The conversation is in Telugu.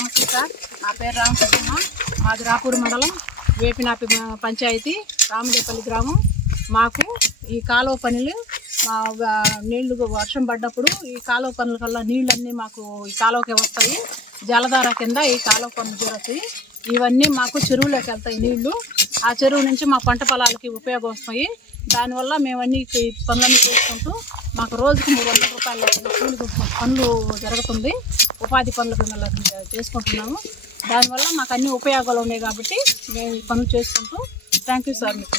నమస్తే సార్, నా పేరు రామకృష్ణ. మాది రాపూర్ మండలం వేపినాపి పంచాయతీ రామదేపల్లి గ్రామం. మాకు ఈ కాలువ పనులు నీళ్లు వర్షం పడ్డప్పుడు ఈ కాలువ పనుల వల్ల నీళ్ళన్నీ మాకు ఈ కాలువకే వస్తాయి. జలధార కింద ఈ కాలువ పనులు జరుగుతాయి. ఇవన్నీ మాకు చెరువులోకి వెళ్తాయి నీళ్లు. ఆ చెరువు నుంచి మా పంట పొలాలకి ఉపయోగం వస్తాయి. దానివల్ల మేమన్నీ పనులన్నీ చేసుకుంటూ మాకు రోజుకు 300 రూపాయల కూలి పనులు జరుగుతుంది. ఉపాధి పనులు చేసుకుంటున్నాము. దానివల్ల మాకు అన్ని ఉపయోగాలు ఉన్నాయి కాబట్టి మేము ఈ పనులు చేసుకుంటూ. థ్యాంక్ యూ సార్ మీకు.